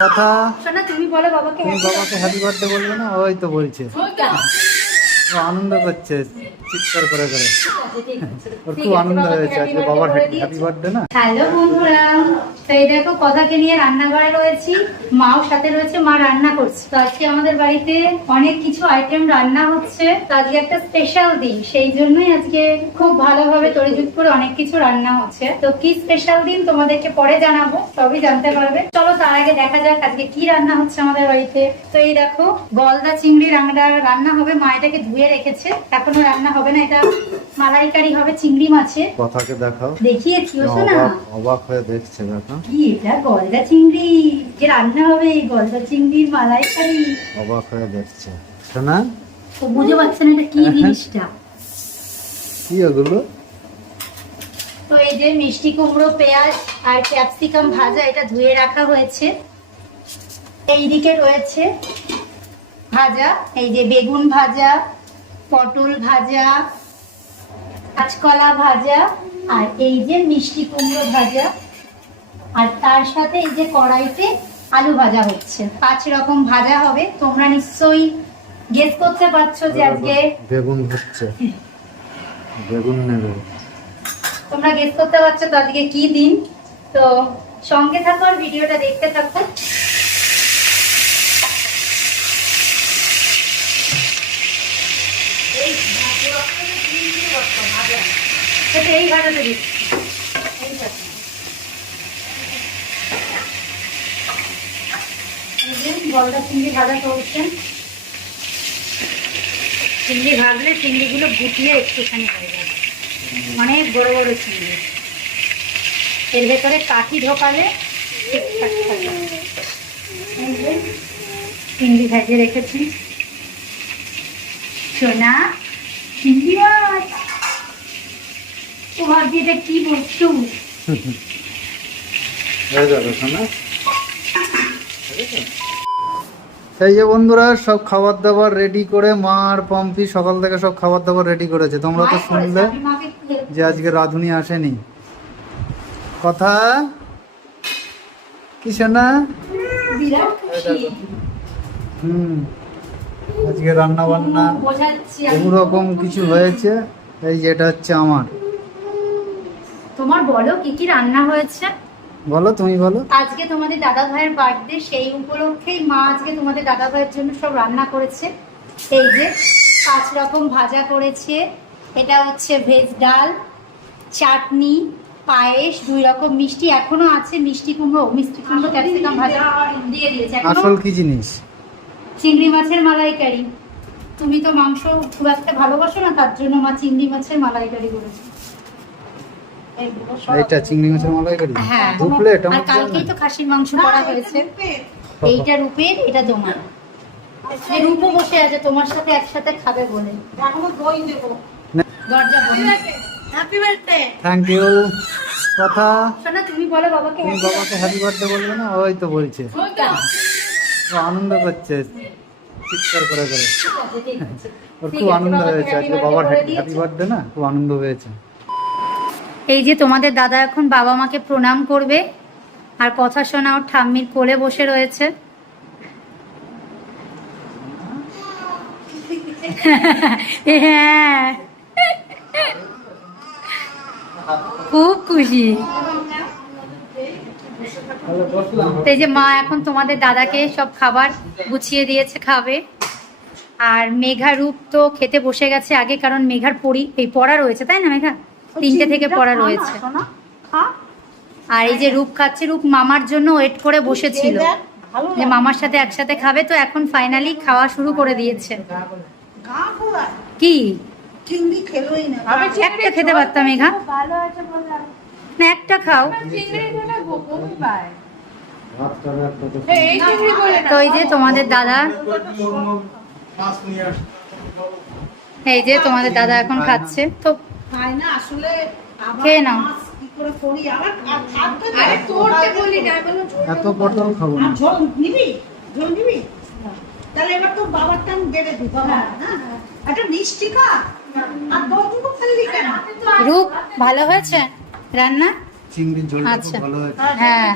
কথা। শোনা তুমি বলো বাবাকে তুমি বাবাকে হ্যাপি বার্থডে বলবে না? ওই তো বলছে। আনন্দ করছে চিৎকার করে করে। ওর খুব আনন্দ হয়েছে আজকে বাবার হ্যাপি বার্থডে না? হ্যালো বন্ধুরা তো এই দেখো কথাকে নিয়ে রান্নাঘরে রয়েছি মাও সাথে রয়েছে মা রান্না করছে। তো আজকে আমাদের বাড়িতে অনেক কিছু আইটেম রান্না হচ্ছে। তো আজকে একটা স্পেশাল দিন সেই জন্যই আজকে খুব ভালোভাবে তরিজুত করে অনেক কিছু রান্না হচ্ছে। তো কি স্পেশাল দিন তোমাদেরকে পরে জানাব সবই জানতে পারবে। চলো তার আগে দেখা যাক আজকে কি রান্না হচ্ছে আমাদের বাড়িতে। তো এই দেখো গলদা চিংড়ি রান্না রান্না হবে মা এটাকে ধুয়ে রেখেছে এখনও রান্না হবে না এটা মালাইকারি হবে চিংড়ি মাছের কথাকে দেখাও। দেখিয়েছি ওসো না অবাক হয়ে দেখছে দেখো। কি এটা? গলদা চিংড়ি? যে রান্না হবে এই গলদা চিংড়ির মালাইকারি। অবাক হয়ে দেখছে। শোনা? তো বুঝে পাচ্ছে না এটা কি জিনিসটা। কি ওগুলো তো এই যে মিষ্টি কুমড়ো পেঁয়াজ আর ক্যাপসিকাম ভাজা এটা ধুয়ে রাখা হয়েছে। এইদিকে রয়েছে ভাজা এই যে বেগুন ভাজা পটল ভাজা কাঁচকলা ভাজা আর এই যে মিষ্টি কুমড়ো ভাজা। আর তার সাথে এই যে কড়াইতে আলু ভাজা হচ্ছে। পাঁচ রকম ভাজা হবে। তোমরা নিশ্চয়ই গেস করতে পারছ যে আজকে বেগুন হচ্ছে। বেগুন নেবে। তোমরা গেস করতে পারছ তো আজকে কি দিন। তো সঙ্গে থাকো আর ভিডিওটা দেখতে থাকো। চিংড়ি ভাজা চলছে। চিংড়ি ভাজলে চিংড়িগুলো গুটিয়ে একটুখানি হয়ে যাবে। অনেক বড় বড় চিংড়ি। এর ভেতরে কাঠি ঢোকালে চিংড়ি ভেজে রেখেছি। সোনা চিংড়ি মাছ কি বস্তু? শোনা এই যে বন্ধুরা সব খাবার দাবার রেডি করে মা আর পম্পি সকাল থেকে সব খাবার দাবার রেডি করেছে। তোমরা তো শুনলে যে আজকে রাধুনি আসেনি। কথা? কি শোনা বিরাট খুশি। হুম আজকে রান্না বান্না বহু রকম কিছু হয়েছে। এই যেটা হচ্ছে আমার। তোমার বলো কি কি রান্না হয়েছে? বলো তুমি বলো। আজকে তোমাদের দাদা ভাইয়ের বার্থডে সেই উপলক্ষেই মা আজকে তোমাদের দাদা ভাইয়ের জন্য সব রান্না করেছে। এই যে পাঁচ রকম ভাজা করেছে। এটা হচ্ছে ভেজ ডাল চাটনি পায়েস দুই রকম মিষ্টি এখনও আছে মিষ্টি কুমড়ো মিষ্টি কুমড়ো ক্যাপসিকাম ভাজা। দিয়ে দিয়েছে। এখনও আসল কি জিনিস? চিংড়ি মাছের মালাইকারি। তুমি তো মাংস খুব একটা ভালোবাসো না তার জন্য মা চিংড়ি মাছের মালাইকারি করেছে। এইটা চিংড়ি মাছের মালাইকারি? হ্যাঁ দু প্লেট আর কালকেই তো খাসির মাংস করা হয়েছে। এইটা রূপের এটা তোমার। এই রূপও বসে আছে তোমার সাথে একসাথে খাবে বলে। দরজা বন্ধ। হ্যাপি বার্থডে থ্যাংক ইউ কথা। শোনা তুমি বলো বাবাকে তুমি বাবাকে হ্যাপি বার্থডে বলবে না? ওই তো বলছে। ও আনন্দ করছে। চিৎকার করে করে। ওর খুব আনন্দ হয়েছে। আজকে বাবার হ্যাপি বার্থডে না? খুব আনন্দ হয়েছে। এই যে তোমাদের দাদা এখন বাবা মাকে প্রণাম করবে, আর কথা শোনা ওর ঠাম্মির কোলে বসে রয়েছে। হ্যাঁ। খুব খুশি। এই যে মা এখন তোমাদের দাদাকে সব খাবার গুছিয়ে দিয়েছে, খাবে। আর মেঘা রূপ তো খেতে বসে গেছে আগে, কারণ মেঘার পড়ি এই পড়া রয়েছে, তাই না মেঘা? তিনটে থেকে পড়া রয়েছে। আর এই যে রূপ খাচ্ছে রূপ মামার জন্য ওয়েট করে বসেছিল। যে মামার সাথে একসাথে খাবে তো এখন ফাইনালি খাওয়া শুরু করে দিয়েছে। কি? একটা খেতে পারতাম মেঘা না একটা খাও। ভাতটা তো তো এই যে তোমাদের দাদা এই যে তোমাদের দাদা এখন খাচ্ছে। তো খায় না? আসলে খেয়ে নাও। মাছ কি করে করি? আবার খা- খাবে না। আরে তোরতে বলি না বলো এত পটল খাব না। ঝোল নিবি? ঝোল নিবি? তাহলে এবার তো বেড়ে দিব হ্যাঁ। হ্যাঁ। একটা মিষ্টি খা। আর দোকান ফেললি কেন? রূপ ভালো হয়েছে রান্না? চিংড়ির ঝোলটা খুব আচ্ছা। ভালো হয়েছে। হ্যাঁ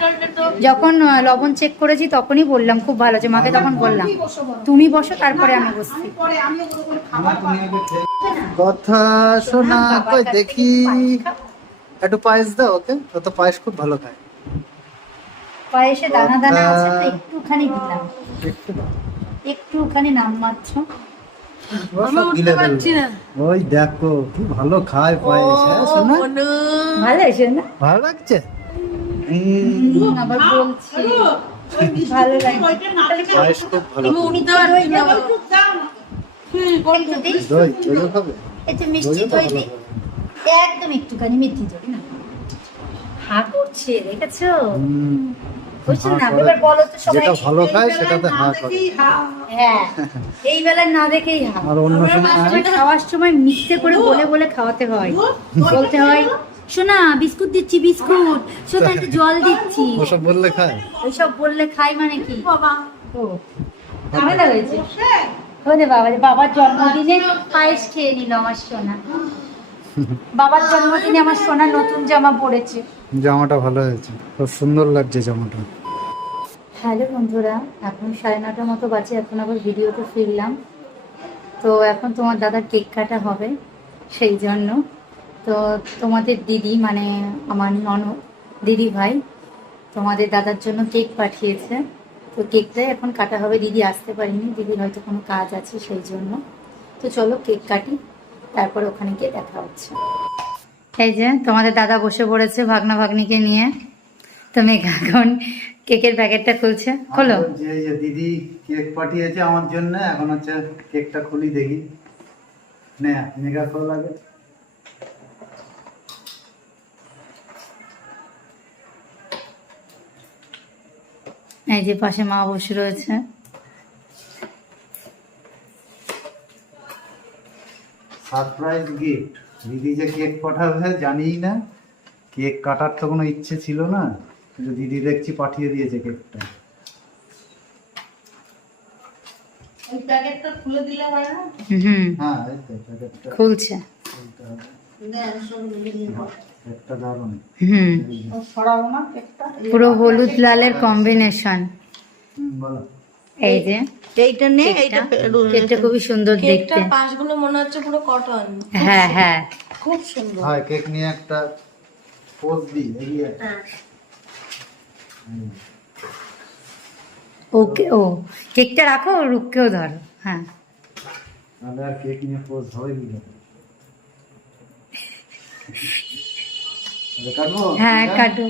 যখন লবণ চেক করেছি তখনই বললাম খুব ভালো যে মাকে তখন বললাম তুমি বসো তারপরে আমি বসছি। কথা শোনা কই দেখি। একটু পায়েস দাও ওকে ও তো পায়েস খুব ভালো খায়। পায়েসে দানা দানা আছে তো একটুখানি দিলাম। একটু একটুখানি নাম মাত্র। ওই দেখো কি ভালো খায় পায়েস হ্যাঁ ভালো না? ভালো লাগছে। একদম একটুখানি মিষ্টি দই না। হা করছে দেখেছ হুম, বুঝছ হা না। করে। এবার বলো তো সবাই যেটা ভালো খায় সেটাতে হা করে। হ্যাঁ এই বেলায় না দেখেই হা। আর অন্য সময় খাওয়ার সময় মিথ্যে করে বলে বলে খাওয়াতে হয়। বলতে হয় শোনা বিস্কুট দিচ্ছি বিস্কুট। শোনা একটু জল দিচ্ছি। ওসব বললে খায়? ওইসব বললে খাই মানে কি? বাবা। ও ঝামেলা হয়েছে। ওরে বাবা রে, বাবার জন্মদিনে পায়েস খেয়ে নিল আমার সোনা। বাবার জন্মদিনে আমার সোনা নতুন জামা পড়েছে। জামাটা ভালো হয়েছে। খুব সুন্দর লাগছে জামাটা। হ্যালো বন্ধুরা, এখন সাড়ে নটার মতো বাজে, এখন আবার ভিডিওতে ফিরলাম। তো এখন তোমার দাদার কেক কাটা হবে, সেই জন্য। তো তোমাদের দিদি মানে আমার নন দিদি ভাই, তোমাদের দাদার জন্য কেক পাঠিয়েছে। তো কেকটাই এখন কাটা হবে, দিদি আসতে পারিনি দিদি হয়তো কোনো কাজ আছে সেই জন্য। তো চলো কেক কাটি, তারপর ওখানে গিয়ে দেখা হচ্ছে। এই যে তোমাদের দাদা বসে পড়েছে ভাগনা ভাগ্নিকে নিয়ে। তুমি এখন কেকের প্যাকেটটা খুলছে খোলো। যে দিদি কেক পাঠিয়েছে আমার জন্য এখন হচ্ছে কেকটা খুলি দেখি। নে মেগা খোল লাগে। এই যে পাশে মা বসে রয়েছে। Surprise gift. দিদি যে কেক পাঠাবে জানি না। কেক কাটার তো কোনো ইচ্ছে ছিল না। দিদি দেখছি পাঠিয়ে দিয়েছে কেকটা। খুলছে। পুরো হলুদ লালের কম্বিনেশন। এই যে এইটা নে কেকটা। কেকটা খুবই সুন্দর দেখতে। পাশগুলো মনে হচ্ছে পুরো কটন হ্যাঁ হ্যাঁ। খুব সুন্দর। হ্যাঁ কেক নিয়ে একটা পোজ ওকে ও কেকটা রাখো রুককেও ধরো হ্যাঁ। তাহলে আর কেক নিয়ে পোজ হবে কি করে? হ্যাঁ কাটো।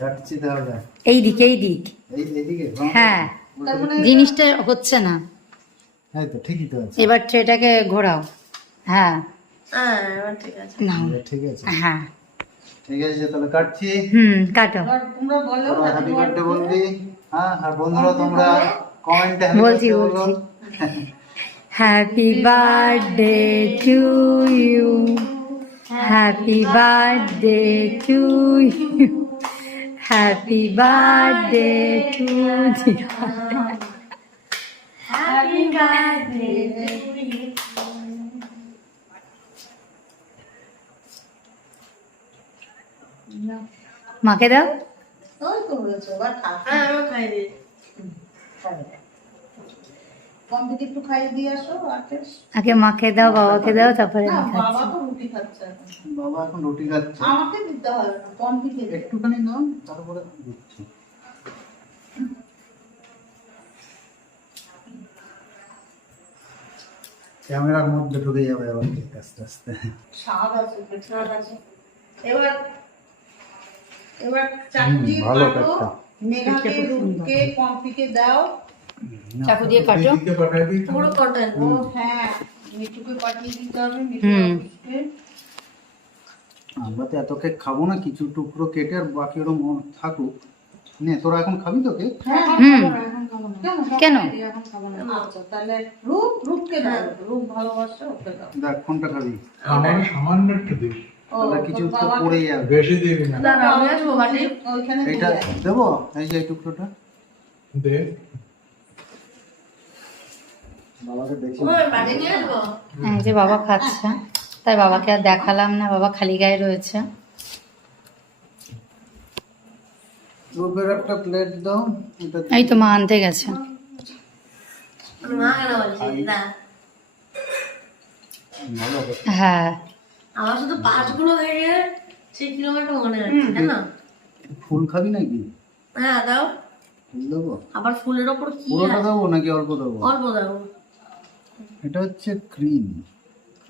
কাটছি তাহলে। এই দিক এই দিক। হ্যাঁ। জিনিসটা হচ্ছে না। আছে। এবার ট্রেটাকে ঘোরাও। হ্যাঁ। হ্যাঁ ঠিক আছে। নাও ঠিক আছে। হ্যাঁ। ঠিক আছে তাহলে কাটছি। হুম কাটো। এবার তোমরা বলো হ্যাপি বার্থডে বলবি। হ্যাঁ আর বন্ধুরা তোমরা কমেন্টে বলছি, বলছি। Happy birthday to you happy birthday to you happy birthday to happy birthday মাকে দাও ওই তো বলেছ এবার খা হ্যাঁ আমি খাই দিই কম্পিটি একটু খাইয়ে দিয়ে আসো আগে মাকে দাও বাবাকে দাও তারপরে বাবা তো রুটি খাচ্ছে বাবা এখন রুটি খাচ্ছে। আমাকে দিতে হবে না কম্পিটি একটুখানি নাও তারপরে ক্যামেরার মধ্যে ঢুকে যাবে আবার আস্তে আস্তে। স্বাদ আছে আছে এবার এবার চাকরি ভালো কাটো মেঘাকে রুটকে কম্পিকে দাও। চাকু দিয়ে কাটো। পুরো কটন ও হ্যাঁ মিঠুকে পাঠিয়ে দিতে হবে মিঠুকে আমরা তো এত কেক খাব না কিছু টুকরো কেটে আর বাকি ওরকম থাকুক। নে তোরা এখন খাবি তো কেক হ্যাঁ। কেন? এখন খাব না। আচ্ছা তাহলে রূপ রূপকে দাও। রূপ ভালোবাসে ওকে দাও। দেখ কোনটা খাবি? আমার সামান্য একটু দিস ও, কিছু তো পড়ে যাবে। বেশি দিবি না। দাঁড়া আমি আসব বাটি ওইখানে এইটা দেবো? এই যে এই টুকরোটা। দে। বাবাকে দেখি ওই নিয়ে আসব? এই যে বাবা খাচ্ছে। তাই বাবাকে আর দেখালাম না বাবা খালি গায়ে রয়েছে। একটা প্লেট দাও এই তো মা আনতে গেছে। হ্যাঁ। আমার শুধু পাঁচগুলো থেকে সেই একটা মনে তাই না ফুল খাবি নাকি? হ্যাঁ দাও। ফুল দেবো? আবার ফুলের ওপর কি পুরোটা আছে? দেবো নাকি অল্প দেবো? অল্প দাও এটা হচ্ছে ক্রিম।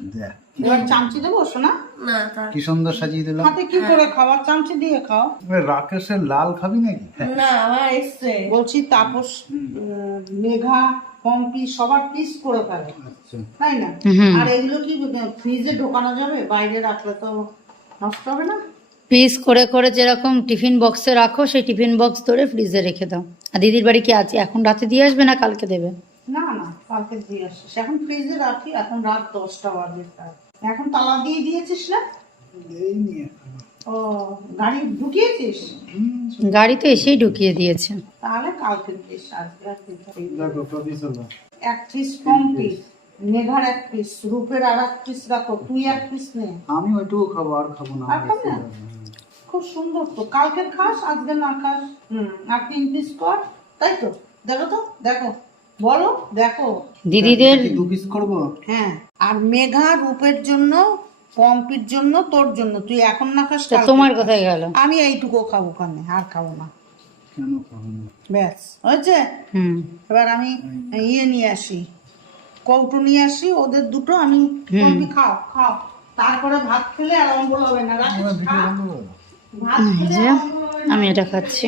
দেখ। এবার চামচি দেবো শোনা না কি সুন্দর সাজিয়ে দিলাম। হাতে কি করে খাওয়ার চামচি দিয়ে খাও। রাকেশের লাল খাবি নাকি? না আমার এসছে। বলছি তাপস মেঘা পম্পি সবার পিস করে ফেলে। আচ্ছা। তাই না? আর এগুলো কি ফ্রিজে ঢোকানো যাবে? বাইরে রাখলে তো নষ্ট হবে না? পিস করে করে যেরকম টিফিন বক্সে রাখো সেই টিফিন বক্স ধরে ফ্রিজে রেখে দাও। আর দিদির বাড়ি কি আছে? এখন রাতে দিয়ে আসবে না কালকে দেবে? না না কালকে দিয়ে আসিস এখন ফ্রিজে রাখি এখন রাত দশটা বাজে এখন তালা দিয়ে দিয়েছিস না? ও গাড়ি ঢুকিয়েছিস? গাড়ি তো এসেই ঢুকিয়ে দিয়েছে। তাহলে কালকে দিস আজকে আর এক পিস মেঘার এক পিস রূপের আর এক পিস রাখো তুই এক পিস নে। আমি ওইটুকু খাব আর খাব না। আর খাবে না? খুব সুন্দর তো। কালকে খাস আজকে না খাস। হুম আর তিন পিস কর। তাই তো? দেখো তো দেখো। বলো দেখো। দিদিদের দু পিস করব? হ্যাঁ আর মেঘা রূপের জন্য পম্পির জন্য তোর জন্য। তুই এখন না খাস তোমার খা। কোথায় গেল? আমি এইটুকু খাব ওখানে আর খাব না। কেন ব্যাস হয়েছে? এবার আমি ইয়ে নিয়ে আসি কৌটো নিয়ে আসি ওদের দুটো আমি খাও খাও। তারপরে ভাত খেলে অম্বল হবে না ভাত আর অম্বল হবে না। আমি এটা খাচ্ছি।